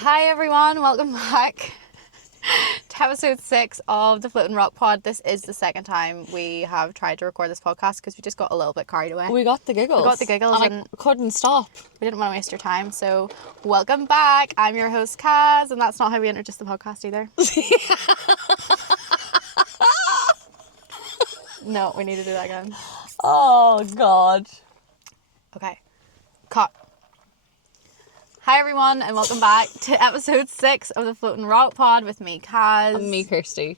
Hi everyone, welcome back to episode 6 of the Floating Rock Pod. This is the second time we have tried to record this podcast because we just got a little bit carried away. We got the giggles. And I couldn't stop. we didn't want to waste your time, so welcome back. I'm your host Kaz, and that's not how we introduce the podcast either. No, we need to do that again. Oh, God. Okay, cut. Hi everyone, and welcome back to episode 6 of the Floating Rock Pod with me, Kaz. And me, Kirstie.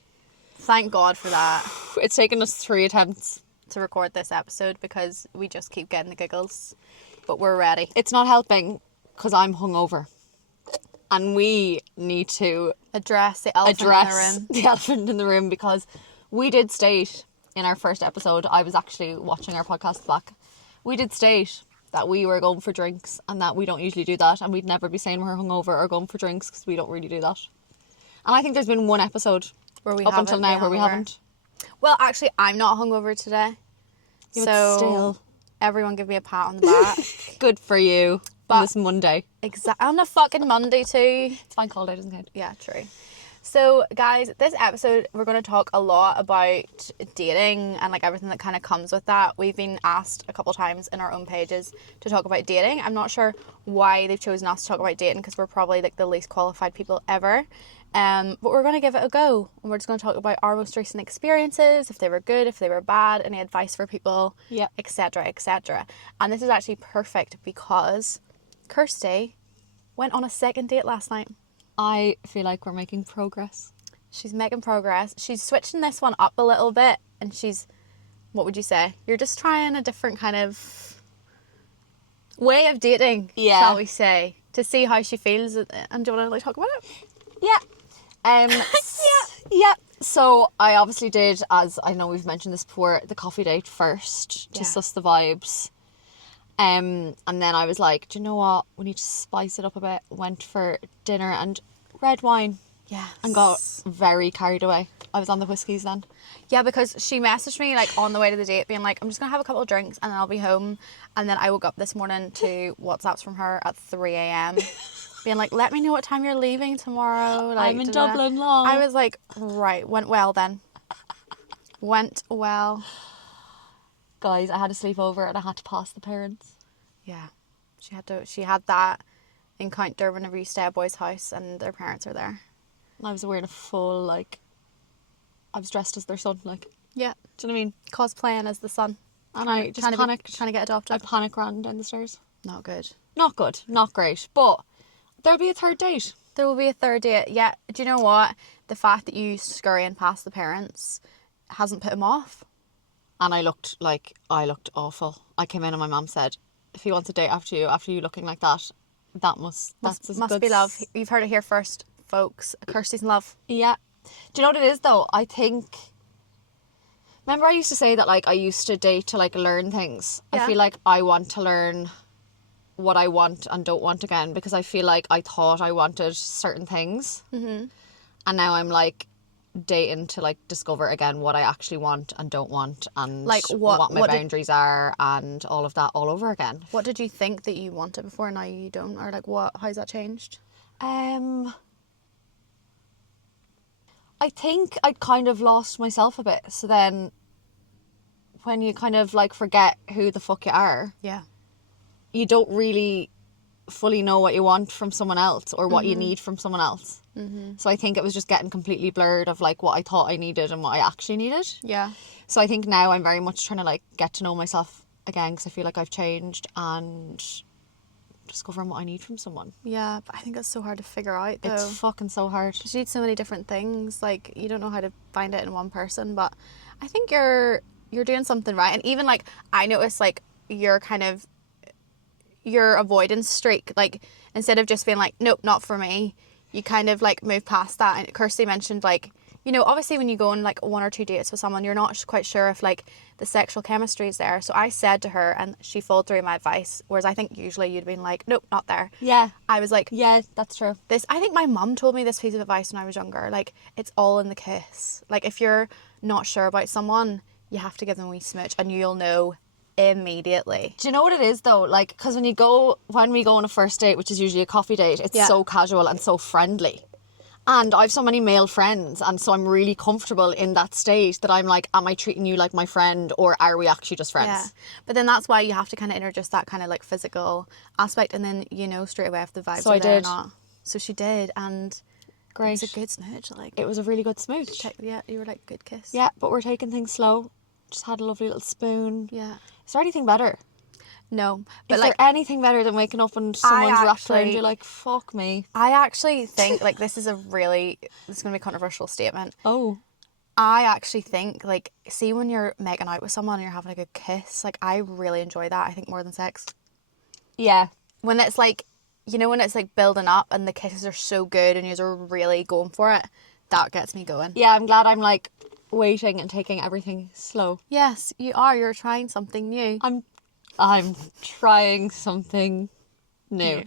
Thank God for that. It's taken us 3 attempts to record this episode because we just keep getting the giggles, but we're ready. It's not helping because I'm hungover. And we need to address the elephant in the room. The elephant in the room, because we did state in our first episode, I was actually watching our podcast back, we did state that we were going for drinks and that we don't usually do that, and we'd never be saying we're hungover or going for drinks because we don't really do that. And I think there's been one episode where we up until now where we haven't. Well, actually, I'm not hungover today. Yeah, so still, everyone give me a pat on the back. good for you on this Monday. On a fucking Monday too. It's fine, call day doesn't count. Yeah, true. So guys, this episode we're going to talk a lot about dating and like everything that kind of comes with that. We've been asked a couple times in our own pages to talk about dating. I'm not sure why they've chosen us to talk about dating because we're probably like the least qualified people ever. But we're going to give it a go, and we're just going to talk about our most recent experiences, if they were good, if they were bad, any advice for people, etc, etc. And this is actually perfect because Kirstie went on a second date last night. I feel like we're making progress. She's making progress. She's switching this one up a little bit, and what would you say? You're just trying a different kind of way of dating, shall we say, to see how she feels. And do you want to talk about it? Yeah. Yeah. So I obviously did, as I know we've mentioned this before, the coffee date first to suss the vibes. And then I was like, do you know what? We need to spice it up a bit. Went for dinner and red wine. Yeah. And got very carried away. I was on the whiskies then. Yeah, because she messaged me like on the way to the date being like, I'm just going to have a couple of drinks and then I'll be home. And then I woke up this morning to WhatsApps from her at 3 a.m. being like, let me know what time you're leaving tomorrow. Like, I'm in Dublin long. I was like, right, went well then. Went well. Guys, I had a sleepover and I had to pass the parents. Yeah. She had that encounter whenever you stay at a boy's house and their parents are there. And I was wearing a full, like, I was dressed as their son, like. Yeah. Do you know what I mean? Cosplaying as the son. And I just panicked. Trying to get adopted. I panic ran down the stairs. Not good. Not good. Not great. But there'll be a third date. There will be a third date. Yeah. Do you know what? The fact that you scurrying past the parents hasn't put him off. And I looked awful. I came in and my mum said, if he wants a date after you looking like that, must be love. You've heard it here first, folks. Kirstie's in love. Yeah. Do you know what it is though? I think, remember I used to say that like I used to date to like learn things. Yeah. I feel like I want to learn what I want and don't want again, because I feel like I thought I wanted certain things. Mm-hmm. And now I'm like dating to like discover again what I actually want and don't want, and like what my boundaries are and all of that all over again. What did you think that you wanted before and now you don't, or like how's that changed? I think I kind of lost myself a bit. So then when you kind of like forget who the fuck you are, you don't really fully know what you want from someone else or what you need from someone else. Mm-hmm. So I think it was just getting completely blurred of like what I thought I needed and what I actually needed. Yeah. So I think now I'm very much trying to like get to know myself again, because I feel like I've changed, and discovering what I need from someone. Yeah, but I think that's so hard to figure out though. It's fucking so hard. Because you need so many different things. Like, you don't know how to find it in one person, but I think you're doing something right. And even like I noticed like your avoidance streak, like instead of just being like, nope, not for me, you kind of like move past that. And Kirstie mentioned like, you know, obviously when you go on like 1 or 2 dates with someone, you're not quite sure if like the sexual chemistry is there. So I said to her, and she followed through my advice, whereas I think usually you'd been like, nope, not there. Yeah. I was like, yeah, that's true. I think my mum told me this piece of advice when I was younger, like it's all in the kiss. Like if you're not sure about someone, you have to give them a wee smooch and you'll know immediately. Do you know what it is though? Like, because when we go on a first date, which is usually a coffee date, it's so casual and so friendly. And I have so many male friends, and so I'm really comfortable in that state that I'm like, am I treating you like my friend, or are we actually just friends? Yeah. But then that's why you have to kind of introduce that kind of like physical aspect, and then you know straight away if the vibes are there or not. So she did, and great. It was a good smooch. Like, it was a really good smooch. Yeah, you were like, good kiss. Yeah, but we're taking things slow. Just had a lovely little spoon. Yeah. Is there anything better? No, but is like, there anything better than waking up and someone's wrapped around you like, fuck me? I actually think, like, this is going to be a controversial statement. Oh. I actually think, like, see when you're making out with someone and you're having a good kiss, like, I really enjoy that, I think, more than sex. Yeah. When it's like, you know, when it's like building up and the kisses are so good and you're really going for it, that gets me going. Yeah, I'm glad I'm like waiting and taking everything slow. Yes, you are. You're trying something new. I'm trying something new. Do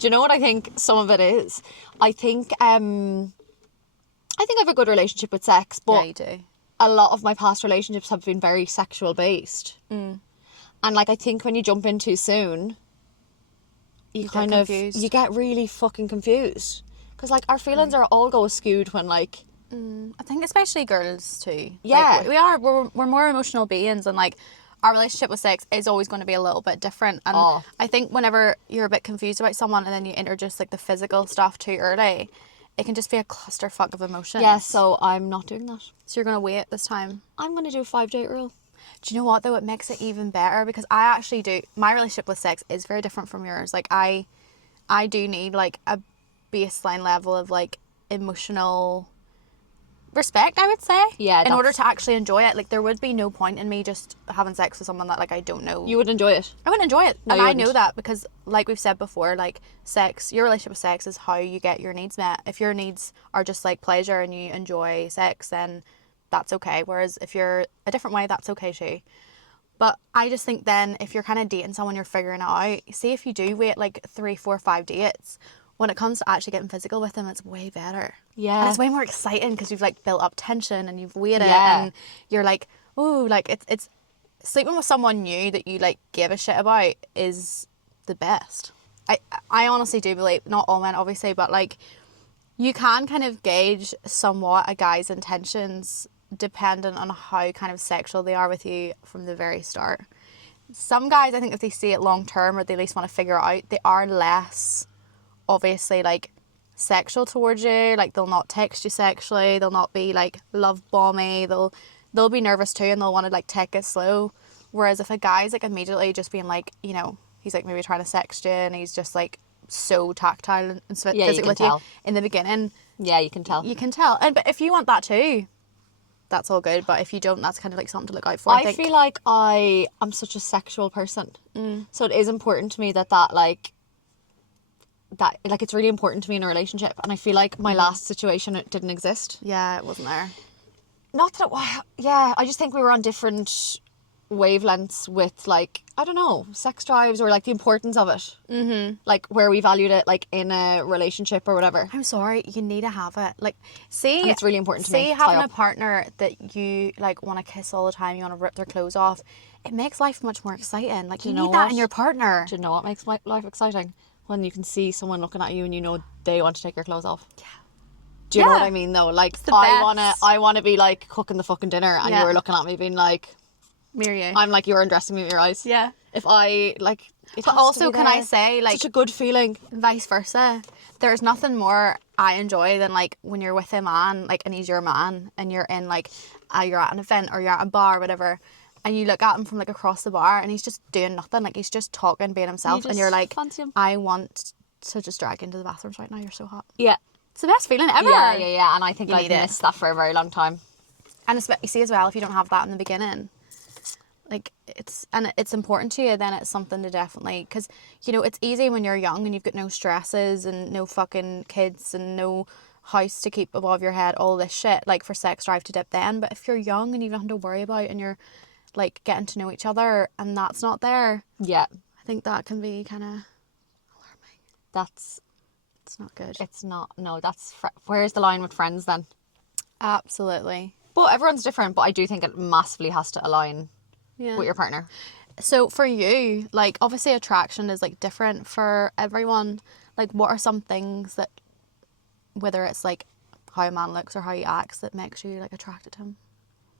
you know what I think some of it is? I think I have a good relationship with sex, but yeah, you do. a lot of my past relationships have been very sexual based. And like, I think when you jump in too soon, you get really fucking confused. Because like, our feelings are all go skewed when like... I think especially girls too. Yeah. Like, we're more emotional beings, and like, our relationship with sex is always going to be a little bit different. And I think whenever you're a bit confused about someone and then you introduce like the physical stuff too early, it can just be a clusterfuck of emotions. Yeah, so I'm not doing that. So you're going to wait this time? I'm going to do a 5-date rule. Do you know what though? It makes it even better, because I actually do. My relationship with sex is very different from yours. Like, I do need like a baseline level of like emotional respect, I would say. Yeah. In order to actually enjoy it. Like, there would be no point in me just having sex with someone that like I don't know. You would enjoy it. I would enjoy it. No, and you I wouldn't. know that because, like we've said before, like, sex, your relationship with sex is how you get your needs met. If your needs are just like pleasure and you enjoy sex, then that's okay. Whereas if you're a different way, that's okay too. But I just think then if you're kind of dating someone, you're figuring it out. See, if you do wait like 3, 4, 5 dates, when it comes to actually getting physical with them, it's way better. Yeah. And it's way more exciting because you've like built up tension and you've waited Yeah. and you're like, oh, like it's sleeping with someone new that you like give a shit about is the best. I honestly do believe, not all men obviously, but like, you can kind of gauge somewhat a guy's intentions dependent on how kind of sexual they are with you from the very start. Some guys, I think if they see it long term, or they at least want to figure it out, they are less obviously like sexual towards you. Like, they'll not text you sexually, they'll not be like love bomby, they'll be nervous too and they'll want to like take it slow. Whereas if a guy's like immediately just being like, you know, he's like maybe trying to sext you and he's just like so tactile and physical with you in the beginning. Yeah, you can tell. You can tell. But if you want that too, that's all good. But if you don't, that's kind of like something to look out for. I feel like I'm such a sexual person. So it is important to me that it's really important to me in a relationship. And I feel like my last situation, it didn't exist. Yeah, it wasn't there. Not that I just think we were on different wavelengths with like, I don't know, sex drives or like the importance of it. Like where we valued it like in a relationship or whatever. I'm sorry, you need to have it. Like, see, and it's really important to me. See, having a partner that you like want to kiss all the time, you want to rip their clothes off, it makes life much more exciting. Like, you need that in your partner. Do you know what makes my life exciting? When you can see someone looking at you and you know they want to take your clothes off. Yeah. Do you know what I mean though? Like, I wanna be like cooking the fucking dinner and you're looking at me being like, mirror you. I'm like, you're undressing me with your eyes. Yeah. If I like it. But also, can I say, like, such a good feeling. Vice versa. There's nothing more I enjoy than like when you're with a man, like, and he's your man, and you're in like you're at an event or you're at a bar or whatever, and you look at him from like across the bar and he's just doing nothing, like he's just talking, being himself, and you're like, I want to just drag you into the bathrooms right now, you're so hot. Yeah. It's the best feeling ever. Yeah. And I think I've missed that for a very long time. And you see as well, if you don't have that in the beginning, like, it's important to you, then it's something to definitely, because, you know, it's easy when you're young and you've got no stresses and no fucking kids and no house to keep above your head, all this shit, like, for sex drive to dip then. But if you're young and you don't have to worry about it and you're like getting to know each other and that's not there, I think that can be kind of alarming. It's not good. It's not. No, where's the line with friends then? Absolutely. But everyone's different, but I do think it massively has to align with your partner. So for you, like obviously attraction is like different for everyone. Like what are some things that, whether it's like how a man looks or how he acts, that makes you like attracted to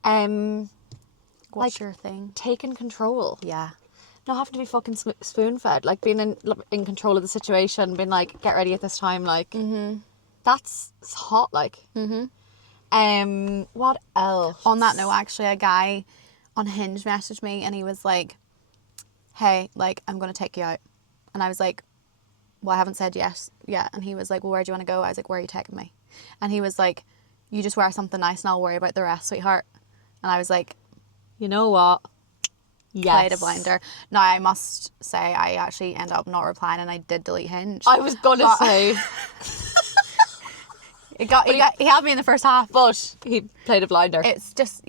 him? What's Like, your thing? taking control. Yeah. Not having to be fucking spoon fed. Like being in control of the situation, being like, get ready at this time. Like, that's hot. Like, what else? On that note, actually, a guy on Hinge messaged me and he was like, hey, like, I'm going to take you out. And I was like, well, I haven't said yes yet. And he was like, well, where do you want to go? I was like, where are you taking me? And he was like, you just wear something nice and I'll worry about the rest, sweetheart. And I was like, you know what? Yes. played a blinder. Now, I must say, I actually ended up not replying and I did delete Hinge. I was going to say. He had me in the first half. But he played a blinder. It's just,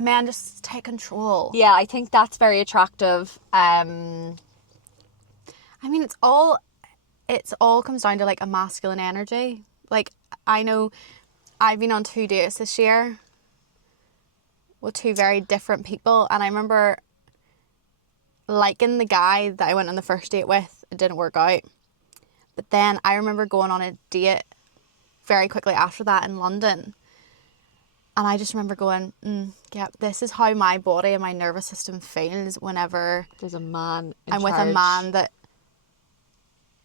man, just take control. Yeah, I think that's very attractive. I mean, it's all comes down to like a masculine energy. Like, I know I've been on 2 dates this year with 2 very different people, and I remember liking the guy that I went on the first date with. It didn't work out. But then I remember going on a date very quickly after that in London. And I just remember going, yeah, this is how my body and my nervous system feels whenever there's a man I'm with a man that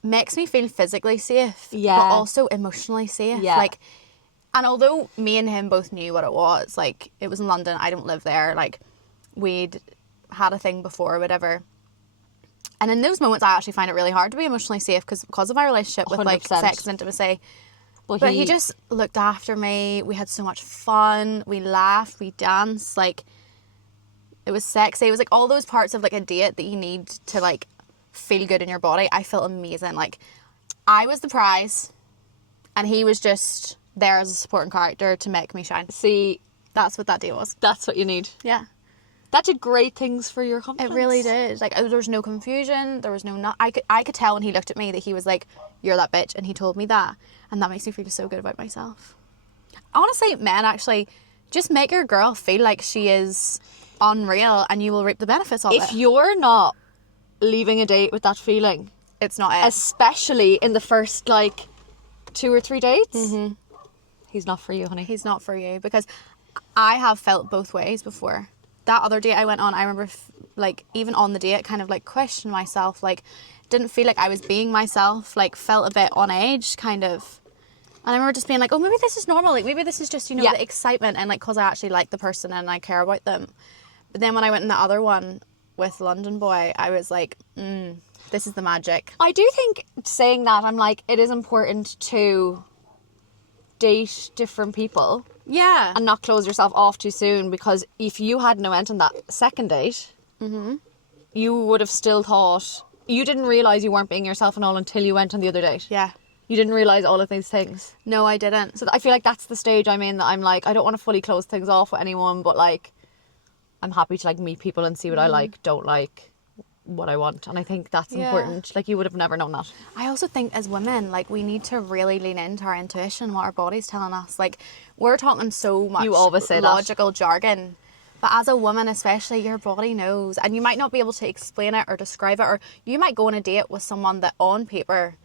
makes me feel physically safe, Yeah. but also emotionally safe. Yeah. Like, and although me and him both knew what it was, like, it was in London, I don't live there, like, we'd had a thing before or whatever. And in those moments, I actually find it really hard to be emotionally safe because of my relationship with, like, 100%. sex and intimacy. But But he just looked after me. We had so much fun. We laughed. We danced. Like, it was sexy. It was, like, all those parts of, like, a date that you need to, like, feel good in your body. I felt amazing. Like, I was the prize and he was just there as a supporting character to make me shine. See, That's what that date was. that's what you need. Yeah. That did great things for your It confidence. really did. Like, there was no confusion. There was no... I could tell when he looked at me that he was like, you're that bitch. And he told me that. And that makes me feel so good about myself. Honestly, men, actually, just make your girl feel like she is unreal and you will reap the benefits of it. If you're not leaving a date with that feeling, It's not it. especially in the first, like, 2 or 3 dates, he's not for you, honey. He's not for you, because I have felt both ways before. That other date I went on, I remember, like, even on the date, kind of, like, questioned myself, like, didn't feel like I was being myself, like, felt a bit on edge, kind of. And I remember just being like, oh, maybe this is normal, like, maybe this is just, you know, Yeah. the excitement, and, like, because I actually like the person and I care about them. But then when I went in the other one with London Boy, I was like, this is the magic. I do think, saying that, I'm like, it is important to date different people Yeah. and not close yourself off too soon, because if you hadn't went on that second date, you would have still thought, you didn't realise you weren't being yourself and all until you went on the other date. Yeah. You didn't realise all of these things. No, I didn't. So I feel like that's the stage I'm in, that I'm like, I don't want to fully close things off with anyone, but like, I'm happy to like meet people and see what I like, don't like, what I want. And I think that's Yeah. important. Like, you would have never known that. I also think as women, like, we need to really lean into our intuition, what our body's telling us. Like, we're talking so much You always say that. logical jargon. But as a woman especially, your body knows. And you might not be able to explain it or describe it. Or you might go on a date with someone that on paper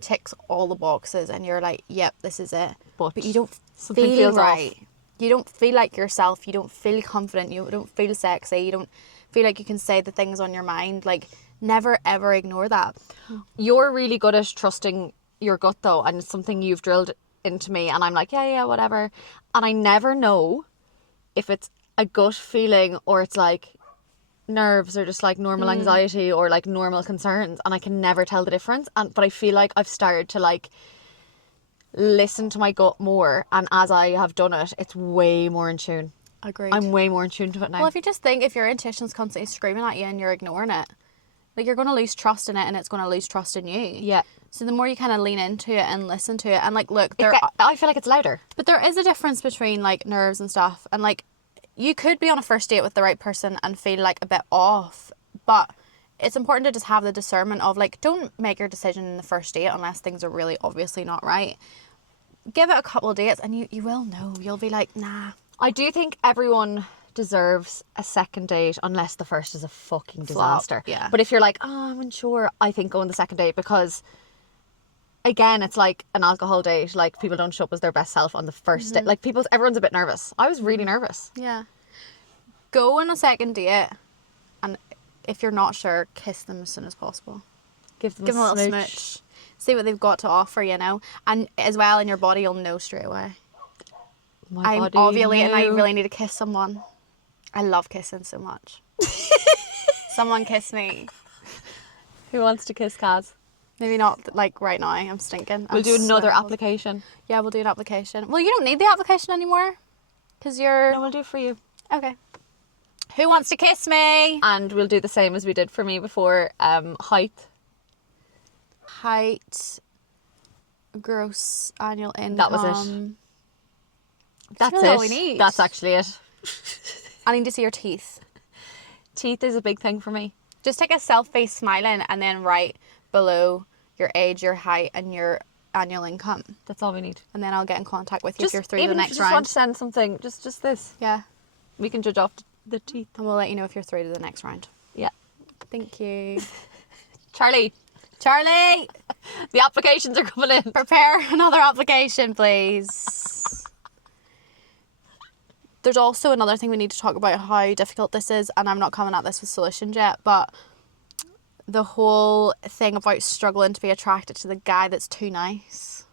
ticks all the boxes and you're like, yep, this is it. But you don't something feel feels right. off. You don't feel like yourself. You don't feel confident. You don't feel sexy. You don't feel like you can say the things on your mind. Like, never ever ignore that. You're really good at trusting your gut though, and it's something you've drilled into me, and I'm like, yeah, whatever. And I never know if it's a gut feeling or it's like nerves or just like normal anxiety or like normal concerns, and I can never tell the difference. But I feel like I've started to like listen to my gut more, and as I have done it, it's way more in tune. Agreed. I'm way more in tune to it now. Well, if you just think, if your intuition's constantly screaming at you and you're ignoring it, like, you're going to lose trust in it and it's going to lose trust in you. Yeah. So the more you kind of lean into it and listen to it, and like, look, I feel like it's louder. but there is a difference between like nerves and stuff, and like, you could be on a first date with the right person and feel like a bit off, but it's important to just have the discernment of like, don't make your decision in the first date unless things are really obviously not right. Give it a couple of dates and you will know. You'll be like, nah. I do think everyone deserves a second date unless the first is a fucking Flop, disaster. yeah. But if you're like, oh, I'm unsure, I think go on the second date, because again, it's like an alcohol date. Like, people don't show up as their best self on the first date. Like, everyone's a bit nervous. I was really nervous. Yeah. Go on a second date, and if you're not sure, kiss them as soon as possible. Give them Give a them a little smooch. smooch. See what they've got to offer, you know? And as well, in your body, you'll know straight away. My I'm body ovulating, I knew. really need to kiss someone. I love kissing so much. Someone kiss me. Who wants to kiss Kaz? Maybe not like right now, I'm stinking. We'll I'm do another so- application. Yeah, we'll do an application. Well, you don't need the application anymore. Because you're... No, we'll do it for you. Okay. Who wants to kiss me? And we'll do the same as we did for me before. Height. Height, gross annual income. That was it. That's really it. all we need. That's actually it. I need to see your teeth. Teeth is a big thing for me. Just take a selfie smiling and then write below your age, your height, and your annual income. That's all we need. And then I'll get in contact with you if you're through to even the if next you just want round. to send something, just this. Yeah. We can judge off the teeth. And we'll let you know if you're through to the next round. Yeah. Thank you. Charlie, Charlie, the applications are coming in. prepare another application, please. There's also another thing we need to talk about, how difficult this is, and I'm not coming at this with solutions yet, but the whole thing about struggling to be attracted to the guy that's too nice.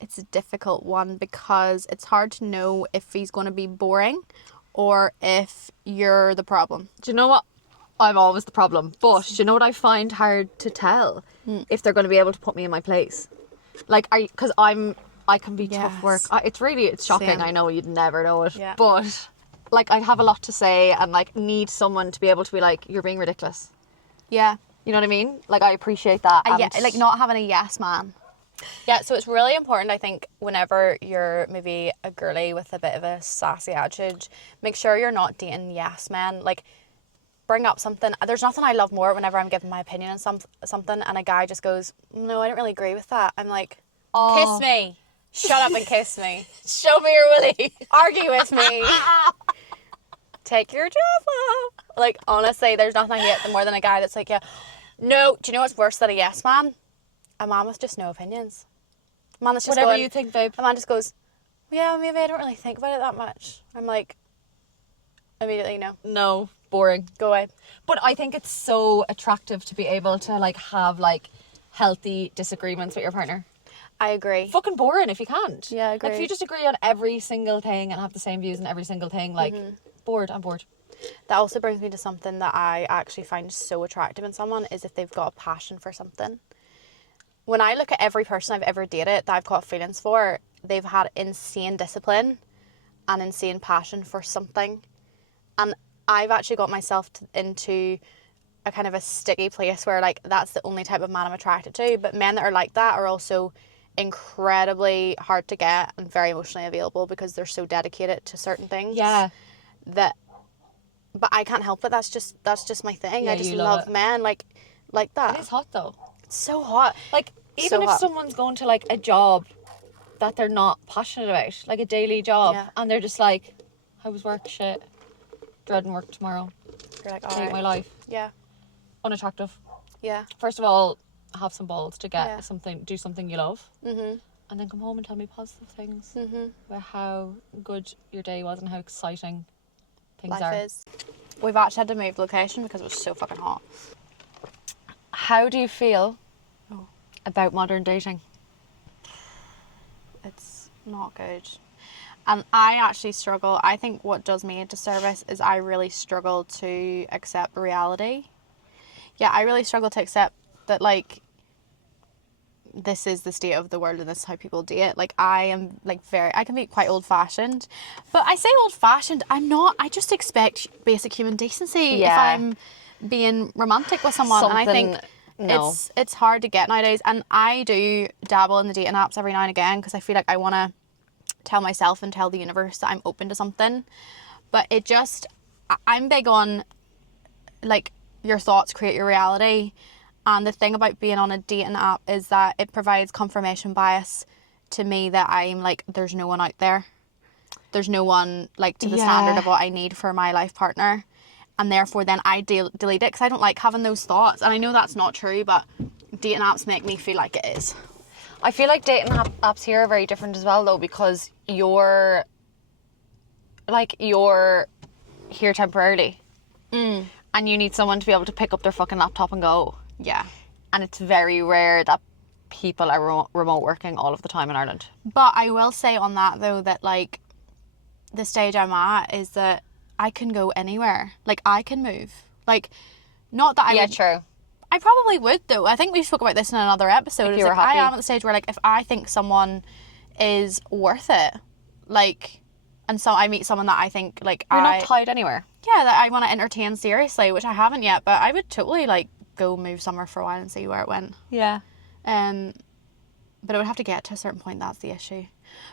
It's a difficult one because it's hard to know if he's going to be boring or if you're the problem. Do you know what? I'm always the problem. But do you know what I find hard to tell? If they're going to be able to put me in my place. Like, because I can be tough Yes. work. It's shocking. Same. I know you'd never know it. Yeah. But, like, I have a lot to say and, like, need someone to be able to be like, you're being ridiculous. Yeah. You know what I mean? Like, I appreciate that. Yeah, like not having a yes man. Yeah, so it's really important, I think, whenever you're maybe a girly with a bit of a sassy attitude, make sure you're not dating yes men. Like, bring up something. There's nothing I love more whenever I'm giving my opinion on something and a guy just goes, no, I don't really agree with that. I'm like, kiss me. Shut up and kiss me. Show me your willy. Argue with me. Take your job off. Like, honestly, there's nothing I hate more than a guy that's like, yeah. No, do you know what's worse than a yes man? A man with just no opinions. A man that's just Whatever going, you think, babe. a man just goes, yeah, maybe I don't really think about it that much. I'm like, immediately, no. No, boring. Go away. But I think it's so attractive to be able to, like, have, like, healthy disagreements with your partner. I agree. Fucking boring if you can't. Yeah, I Like, if agree. you just agree on every single thing and have the same views on every single thing, like, bored, I'm bored. That also brings me to something that I actually find so attractive in someone is if they've got a passion for something. When I look at every person I've ever dated that I've got feelings for, they've had insane discipline and insane passion for something. And I've actually got myself into a kind of a sticky place where, like, that's the only type of man I'm attracted to. But men that are like that are also incredibly hard to get and very emotionally available because they're so dedicated to certain things. Yeah. But I can't help it. That's just my thing. Yeah, I just you love love it. men like that. It is hot, though. It's so hot. Like, even So if hot. someone's going to, like, a job that they're not passionate about, like a daily job, Yeah. and they're just like, how was work? Shit. Dreading work tomorrow. You're like, Hate alright. my life. Yeah. Unattractive. Yeah. First of all, have some balls to get Yeah. do something you love. Mhm. And then come home and tell me positive things Mhm. about how good your day was and how exciting things Life are. is. We've actually had to move location because it was so fucking hot. How do you feel Oh. about modern dating? It's not good. And I actually struggle. I think what does me a disservice is I really struggle to accept reality. Yeah, I really struggle to accept that, like, this is the state of the world and this is how people date. Like, I am, like, I can be quite old-fashioned. But I say old-fashioned, I'm not. I just expect basic human decency if Yeah. I'm being romantic with someone. And I think no. it's hard to get nowadays. And I do dabble in the dating apps every now and again because I feel like I want to tell myself and tell the universe that I'm open to something. But it just, I'm big on, like, your thoughts create your reality. And the thing about being on a dating app is that it provides confirmation bias to me that I'm like, there's no one out there. there's no one like to the standard of what I need for my life partner, and therefore then I delete it because I don't like having those thoughts. And I know that's not true, but dating apps make me feel like it is. I feel like dating apps here are very different as well, though, because you're here temporarily, and you need someone to be able to pick up their fucking laptop and go. Yeah. And it's very rare that people are remote working all of the time in Ireland. But I will say on that, though, that like the stage I'm at is that I can go anywhere. Like, I can move. Like, not that I Yeah, would, true. I probably would, though. I think we spoke about this in another episode. If you were like, happy. I am at the stage where, like, if I think someone is worth it, like, and so I meet someone that I think, like, You're not tied anywhere. yeah, that I want to entertain seriously, which I haven't yet, but I would totally, like, go move somewhere for a while and see where it went. Yeah. But it would have to get to a certain point, that's the issue.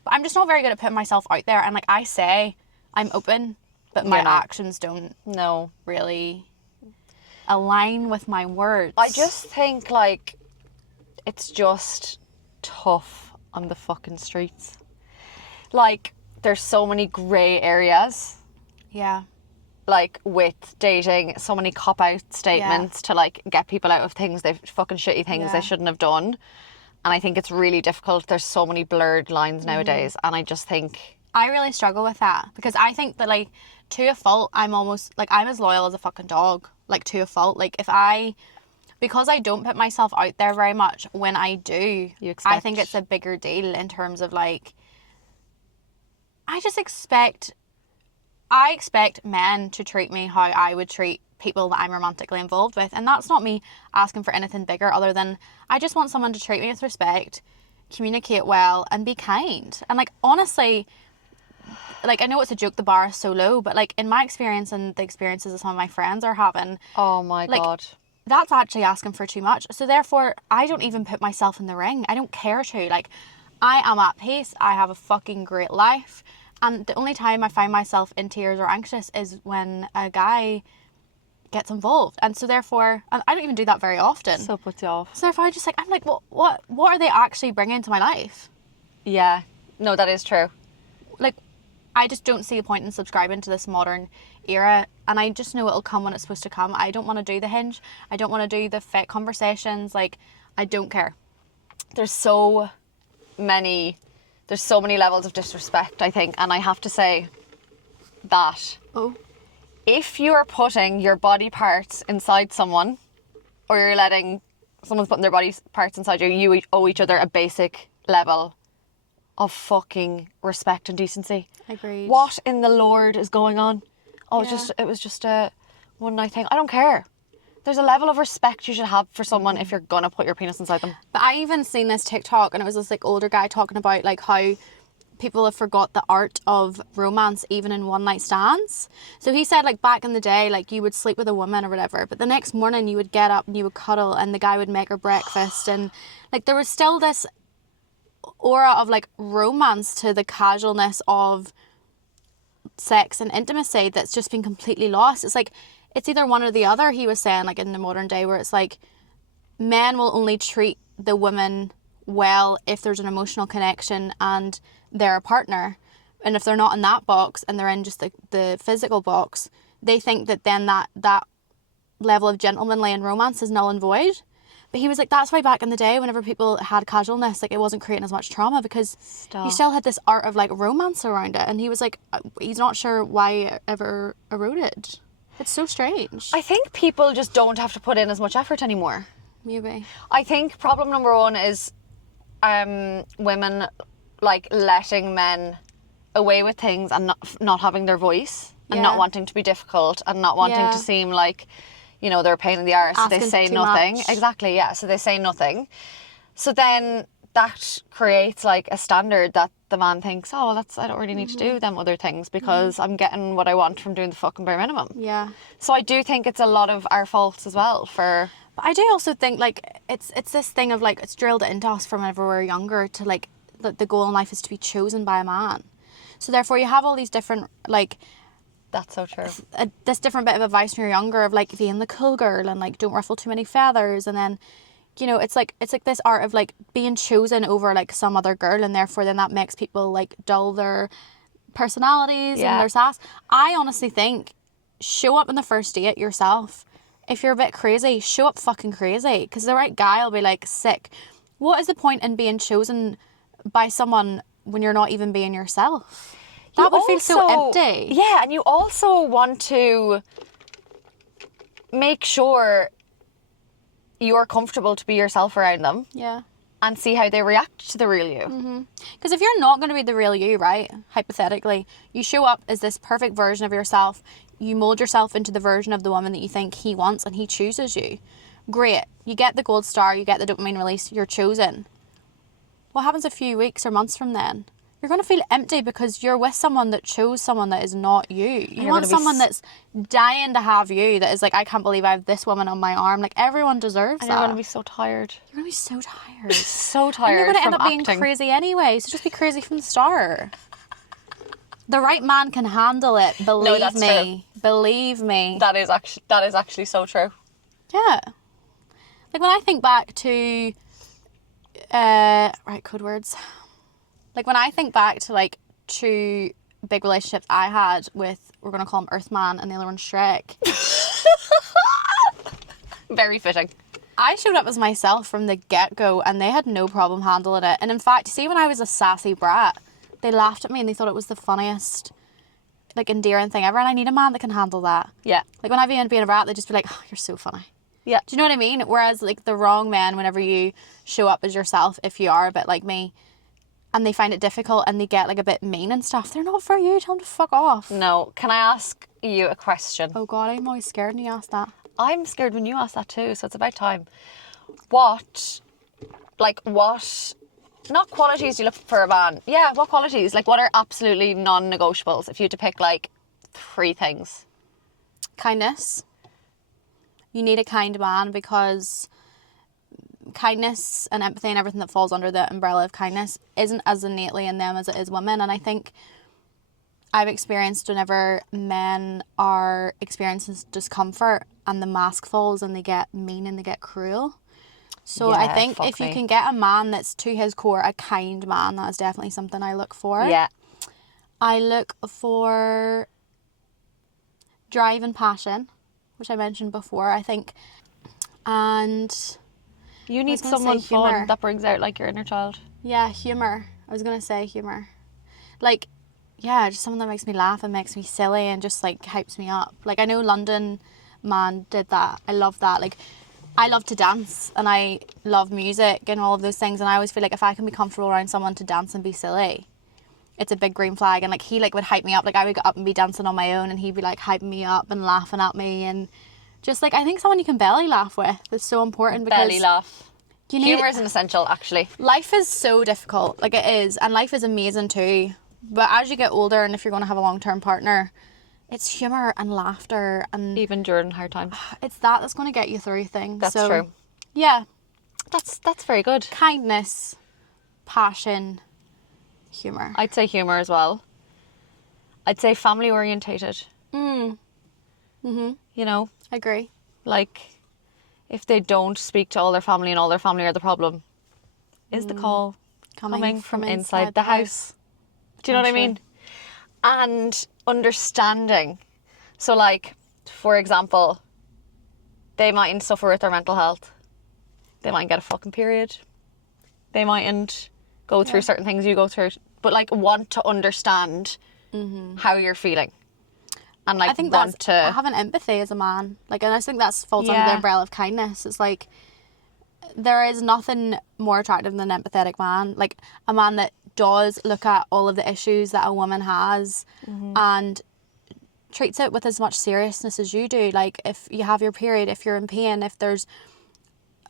But I'm just not very good at putting myself out there, and, like, I say I'm open, but my actions don't really align with my words. I just think, like, it's just tough on the fucking streets. Like, there's so many grey areas. Yeah. Like, with dating, so many cop-out statements to, like, get people out of things, fucking shitty things they shouldn't have done. And I think it's really difficult. There's so many blurred lines nowadays. And I just think... I really struggle with that. Because I think that, like, to a fault, I'm almost... Like, I'm as loyal as a fucking dog. Like, to a fault. Like, because I don't put myself out there very much, when I do, I think it's a bigger deal in terms of, like... I expect men to treat me how I would treat people that I'm romantically involved with. And that's not me asking for anything bigger other than I just want someone to treat me with respect, communicate well, and be kind. And, like, honestly, like, I know it's a joke the bar is so low, but, like, in my experience and the experiences that some of my friends are having... Oh, my God. That's actually asking for too much. So, therefore, I don't even put myself in the ring. I don't care to. Like, I am at peace. I have a fucking great life. And the only time I find myself in tears or anxious is when a guy gets involved. And so therefore, and I don't even do that very often. So puts you off. So therefore I'm like, what are they actually bringing to my life? Yeah. No, that is true. Like, I just don't see a point in subscribing to this modern era. And I just know it'll come when it's supposed to come. I don't want to do the hinge. I don't want to do the fake conversations. Like, I don't care. There's so many levels of disrespect, I think, and I have to say that if you are putting your body parts inside someone, or you're letting someone's putting their body parts inside you, you owe each other a basic level of fucking respect and decency. Agreed. What in the Lord is going on? Oh, it was just a one night thing. I don't care. There's a level of respect you should have for someone if you're gonna put your penis inside them. But I even seen this TikTok, and it was this, like, older guy talking about, like, how people have forgot the art of romance even in one night stands. So he said, like, back in the day, like, you would sleep with a woman or whatever, but the next morning you would get up and you would cuddle and the guy would make her breakfast, and, like, there was still this aura of, like, romance to the casualness of sex and intimacy that's just been completely lost. It's like, it's either one or the other, he was saying, like, in the modern day, where it's like men will only treat the woman well if there's an emotional connection and they're a partner. And if they're not in that box and they're in just the physical box, they think that then that level of gentlemanly and romance is null and void. But he was like, that's why back in the day, whenever people had casualness, like, it wasn't creating as much trauma because you still had this art of, like, romance around it. And he was like, he's not sure why it ever eroded. It's so strange. I think people just don't have to put in as much effort anymore. Maybe. I think problem number one is women, like, letting men away with things and not having their voice and not wanting to be difficult and not wanting to seem like, you know, they're a pain in the arse. So they say nothing. Much. Exactly, yeah. So they say nothing. So then that creates, like, a standard that the man thinks, oh, well, I don't really need to do them other things because I'm getting what I want from doing the fucking bare minimum. Yeah. So I do think it's a lot of our faults as well for... But I do also think, like, it's this thing of, like, it's drilled into us from whenever we're younger to, like, the goal in life is to be chosen by a man. So therefore you have all these different, like... That's so true. This different bit of advice when you're younger of, like, being the cool girl and, like, don't ruffle too many feathers, and then... You know, it's like this art of, like, being chosen over, like, some other girl, and therefore then that makes people, like, dull their personalities Yeah. and their sass. I honestly think show up on the first date yourself. If you're a bit crazy, show up fucking crazy, because the right guy will be like, sick. What is the point in being chosen by someone when you're not even being yourself? That would feel so empty. Yeah, and you also want to make sure you're comfortable to be yourself around them. Yeah. And see how they react to the real you. Because if you're not going to be the real you, right, hypothetically, you show up as this perfect version of yourself, you mold yourself into the version of the woman that you think he wants, and he chooses you. Great. You get the gold star, you get the dopamine release, you're chosen. What happens a few weeks or months from then? You're going to feel empty because you're with someone that chose someone that is not you. You want someone that's dying to have you, that is like, I can't believe I have this woman on my arm. Like, everyone deserves that. And you're going to be so tired. You're going to be so tired. So tired. And you're going to end up acting. being crazy anyway, so just be crazy from the start. The right man can handle it. Believe me. True. Believe me. That is actually so true. Yeah. Like, when I think back to right, code words. Like, when I think back to like 2 big relationships I had with, we're gonna call him Earthman and the other one Shrek. Very fitting. I showed up as myself from the get-go, and they had no problem handling it. And in fact, see, when I was a sassy brat, they laughed at me and they thought it was the funniest, like, endearing thing ever. And I need a man that can handle that. Yeah. Like, when I've been being a brat, they'd just be like, oh, you're so funny. Yeah. Do you know what I mean? Whereas, like, the wrong men, whenever you show up as yourself, if you are a bit like me, and they find it difficult and they get, like, a bit mean and stuff, they're not for you. Tell them to fuck off. No. Can I ask you a question? Oh, God, I'm always scared when you ask that. I'm scared when you ask that too, so it's about time. What, not qualities you look for a man. Yeah, what qualities? Like, what are absolutely non-negotiables if you had to pick, like, 3 things? Kindness. You need a kind man, because kindness and empathy and everything that falls under the umbrella of kindness isn't as innately in them as it is women. And I think I've experienced whenever men are experiencing discomfort and the mask falls and they get mean and they get cruel. So Yeah, I think fuck if you me. can get a man that's to his core a kind man, that is definitely something I look for. Yeah. I look for drive and passion, which I mentioned before, I think. And You need gonna say someone humour. fun that brings out, like, your inner child. yeah, humour. I was going to say humour. Like, yeah, just someone that makes me laugh and makes me silly and just, like, hypes me up. Like, I know London Man did that. I love that. Like, I love to dance and I love music and all of those things, and I always feel like if I can be comfortable around someone to dance and be silly, it's a big green flag. And like, he like would hype me up. Like, I would get up and be dancing on my own and he'd be like hyping me up and laughing at me, and just like, I think someone you can belly laugh with is so important, because Belly laugh. you need, Humour is an essential, actually. life is so difficult, like it is, and life is amazing too, but as you get older and if you're going to have a long-term partner, it's humour and laughter, and Even during hard times. it's that's going to get you through things. That's so, true. yeah, That's very good. kindness, passion, humour. I'd say humour as well. I'd say family orientated. You know, I agree. like, if they don't speak to all their family and all their family are the problem, is the call coming from inside the house? Do you know what I mean? And understanding. So, like, for example, they mightn't suffer with their mental health. They mightn't get a fucking period. They mightn't go through certain things you go through. But, like, want to understand how you're feeling. And, like, I think want that's to... having empathy as a man. Like, and I just think that's falls under the Yeah. umbrella of kindness. It's like, there is nothing more attractive than an empathetic man. Like, a man that does look at all of the issues that a woman has and treats it with as much seriousness as you do. Like, if you have your period, if you're in pain, if there's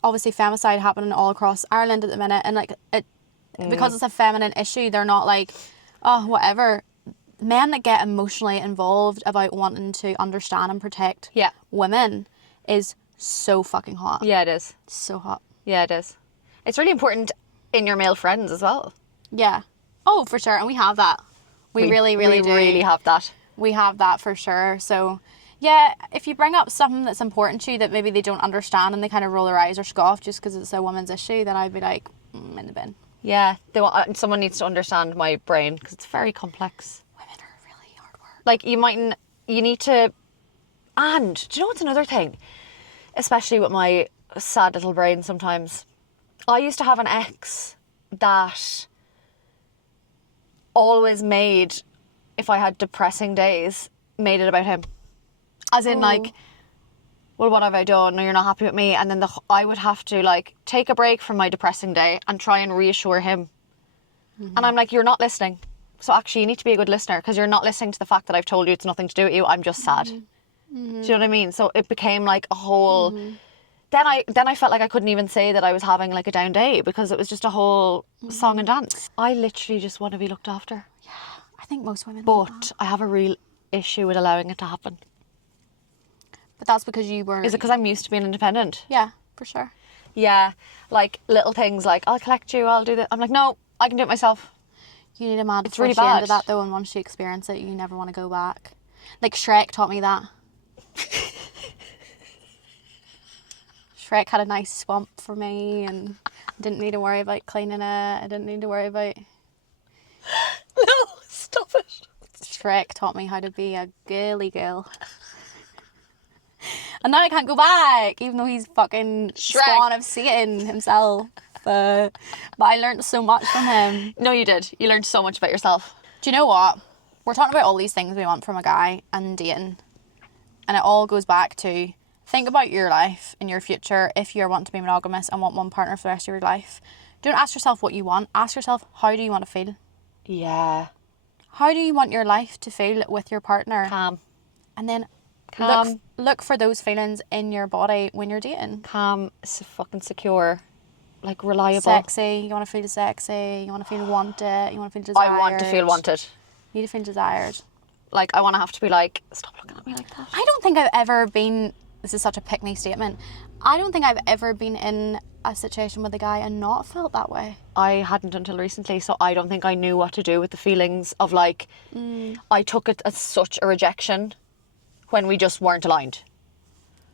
obviously femicide happening all across Ireland at the minute, and like, it because it's a feminine issue, they're not like, oh, whatever. Men that get emotionally involved about wanting to understand and protect Yeah. women is so fucking hot. Yeah, it is. So hot. Yeah, it is. It's really important in your male friends as well. Yeah. Oh, for sure. And we have that. We really, really do. We really have that. We have that for sure. So, yeah, if you bring up something that's important to you that maybe they don't understand and they kind of roll their eyes or scoff just because it's a woman's issue, then I'd be like, in the bin. Yeah, someone needs to understand my brain because it's very complex. Women Like, you need to... And, do you know what's another thing? Especially with my sad little brain sometimes. I used to have an ex that always made, if I had depressing days, made it about him. As in, like, well, what have I done? No, you're not happy with me. And then I would have to, like, take a break from my depressing day and try and reassure him. And I'm like, you're not listening. So actually, you need to be a good listener, because you're not listening to the fact that I've told you it's nothing to do with you. I'm just sad. Do you know what I mean? So it became like a whole... Then I felt like I couldn't even say that I was having like a down day, because it was just a whole song and dance. I literally just want to be looked after. Yeah, I think most women. But I have a real issue with allowing it to happen. But that's because you were... Is it because I'm used to being independent? Yeah, for sure. Yeah, like little things like, I'll collect you, I'll do that. I'm like, no, I can do it myself. You need a man to It's really push you into bad. that though, and once you experience it, you never want to go back. Like Shrek taught me that. Shrek had a nice swamp for me, and I didn't need to worry about cleaning it. I didn't need to worry about... No, stop it. Shrek taught me how to be a girly girl. And now I can't go back, even though he's fucking Shrek. spawn of Satan himself. But I learned so much from him. No, you did. You learned so much about yourself. Do you know what? We're talking about all these things we want from a guy and dating. And it all goes back to, think about your life and your future if you want to be monogamous and want one partner for the rest of your life. Don't ask yourself what you want. Ask yourself, how do you want to feel? Yeah. How do you want your life to feel with your partner? Calm. And then Calm. look for those feelings in your body when you're dating. Calm, fucking secure, like reliable. Sexy. You want to feel sexy. You want to feel wanted. You want to feel desired. I want to feel wanted. You need to feel desired. Like, I want to have to be like, stop looking at me like that. I don't think I've ever been... This is such a pick-me statement. I don't think I've ever been in a situation with a guy and not felt that way. I hadn't until recently, so I don't think I knew what to do with the feelings of like, I took it as such a rejection when we just weren't aligned.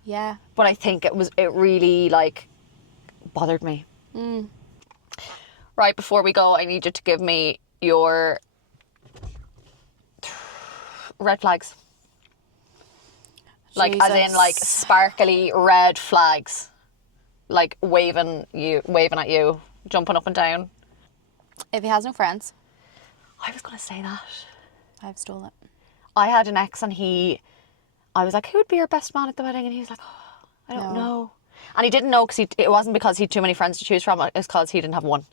Yeah. But I think it really like bothered me. Right, before we go, I need you to give me your red flags. Like, as in like sparkly red flags. Like waving at you, jumping up and down. If he has no friends, I was going to say that. I've stole it. I had an ex and I was like, who would be your best man at the wedding? And he was like, oh, I don't know. And he didn't know, because it wasn't because he had too many friends to choose from, it's because he didn't have one.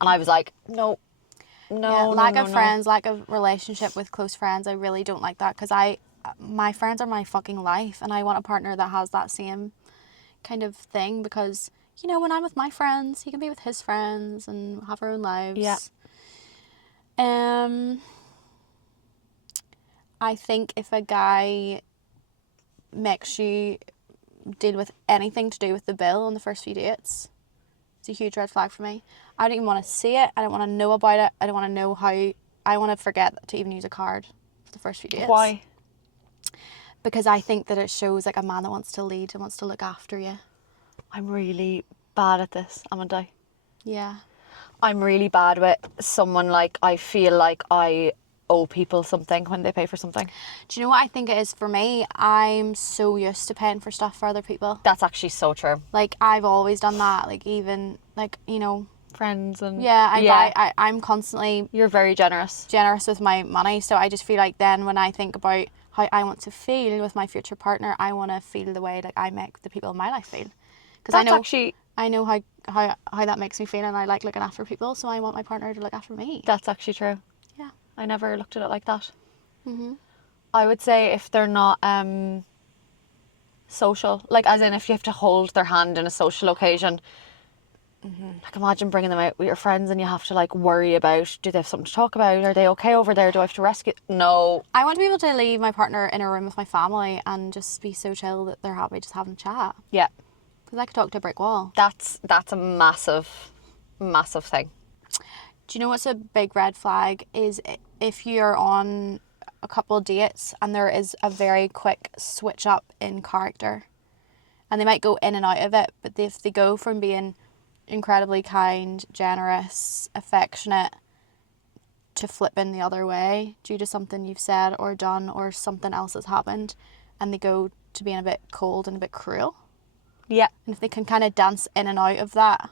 And I was like, no. Lack of friends, lack of relationship with close friends, I really don't like that, because my friends are my fucking life, and I want a partner that has that same kind of thing, because, you know, when I'm with my friends, he can be with his friends and have our own lives. Yeah. I think if a guy makes you deal with anything to do with the bill on the first few dates, it's a huge red flag for me. I don't even want to see it. I don't want to know about it. I don't want to know how... I want to forget to even use a card for the first few dates. Why? Because I think that it shows like a man that wants to lead and wants to look after you. I'm really bad at this, haven't I? Yeah. I'm really bad with someone, like, I feel like I owe people something when they pay for something. Do you know what I think it is for me? I'm so used to paying for stuff for other people. That's actually so true. Like, I've always done that. Like, even, like, you know... Friends and... Yeah, I'm constantly... You're very generous. Generous with my money. So I just feel like then when I think about how I want to feel with my future partner, I want to feel the way like I make the people in my life feel. Because I know how that makes me feel, and I like looking after people, so I want my partner to look after me. That's actually true. Yeah. I never looked at it like that. Mm-hmm. I would say if they're not social, like as in if you have to hold their hand in a social occasion, like imagine bringing them out with your friends and you have to like worry about, do they have something to talk about? Are they okay over there? Do I have to rescue? No. I want to be able to leave my partner in a room with my family and just be so chill that they're happy just having a chat. Yeah. Because I could talk to a brick wall. That's a massive, massive thing. Do you know what's a big red flag is if you're on a couple of dates and there is a very quick switch up in character, and they might go in and out of it, but if they go from being incredibly kind, generous, affectionate, to flipping the other way due to something you've said or done or something else has happened, and they go to being a bit cold and a bit cruel. Yeah. And if they can kind of dance in and out of that,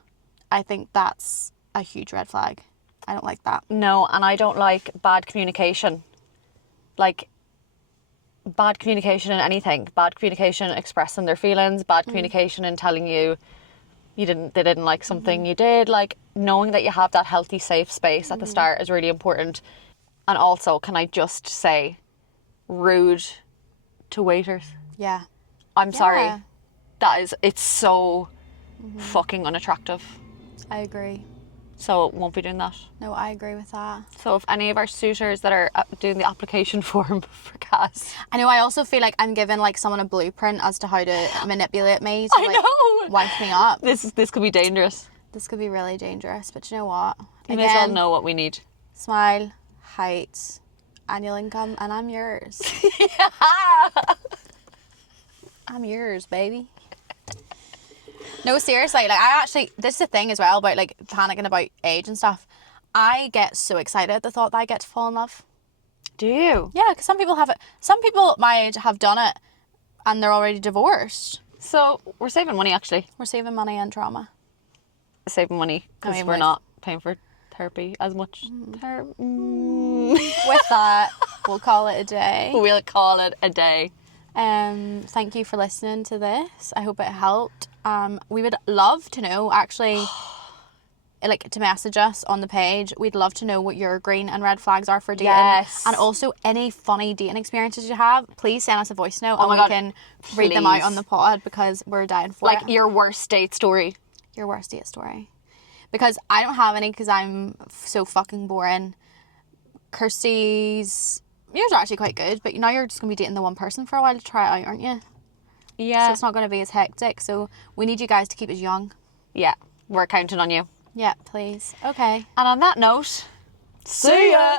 I think that's a huge red flag. I don't like that. No, and I don't like bad communication. Like, bad communication in anything. Bad communication expressing their feelings, bad communication in telling you they didn't like something you did. Like, knowing that you have that healthy, safe space at the start is really important. And also, can I just say, rude to waiters. Yeah. I'm sorry. It's so fucking unattractive. I agree. So won't be doing that. No, I agree with that. So if any of our suitors that are doing the application form for Cass. I know, I also feel like I'm giving like someone a blueprint as to how to manipulate me to like wife me up. This could be dangerous. This could be really dangerous, but you know what? You may as well know what we need. Smile, height, annual income, and I'm yours. I'm yours, baby. No, seriously, like this is the thing as well about like panicking about age and stuff. I get so excited at the thought that I get to fall in love. Do you? Yeah, because some people have it. Some people my age have done it and they're already divorced. So we're saving money, actually. We're saving money and trauma. Saving money because we're not paying for therapy as much. With that, we'll call it a day. We'll call it a day. Thank you for listening to this. I hope it helped. We would love to know, actually, like, to message us on the page. We'd love to know what your green and red flags are for dating. Yes. And also any funny dating experiences you have. Please send us a voice note we can read them out on the pod because we're dying for it. Like your worst date story. Your worst date story. Because I don't have any because I'm so fucking boring. Kirstie's... Yours are actually quite good, but now you're just going to be dating the one person for a while to try it out, aren't you? Yeah. So it's not going to be as hectic. So we need you guys to keep us young. Yeah. We're counting on you. Yeah, please. Okay. And on that note, see ya!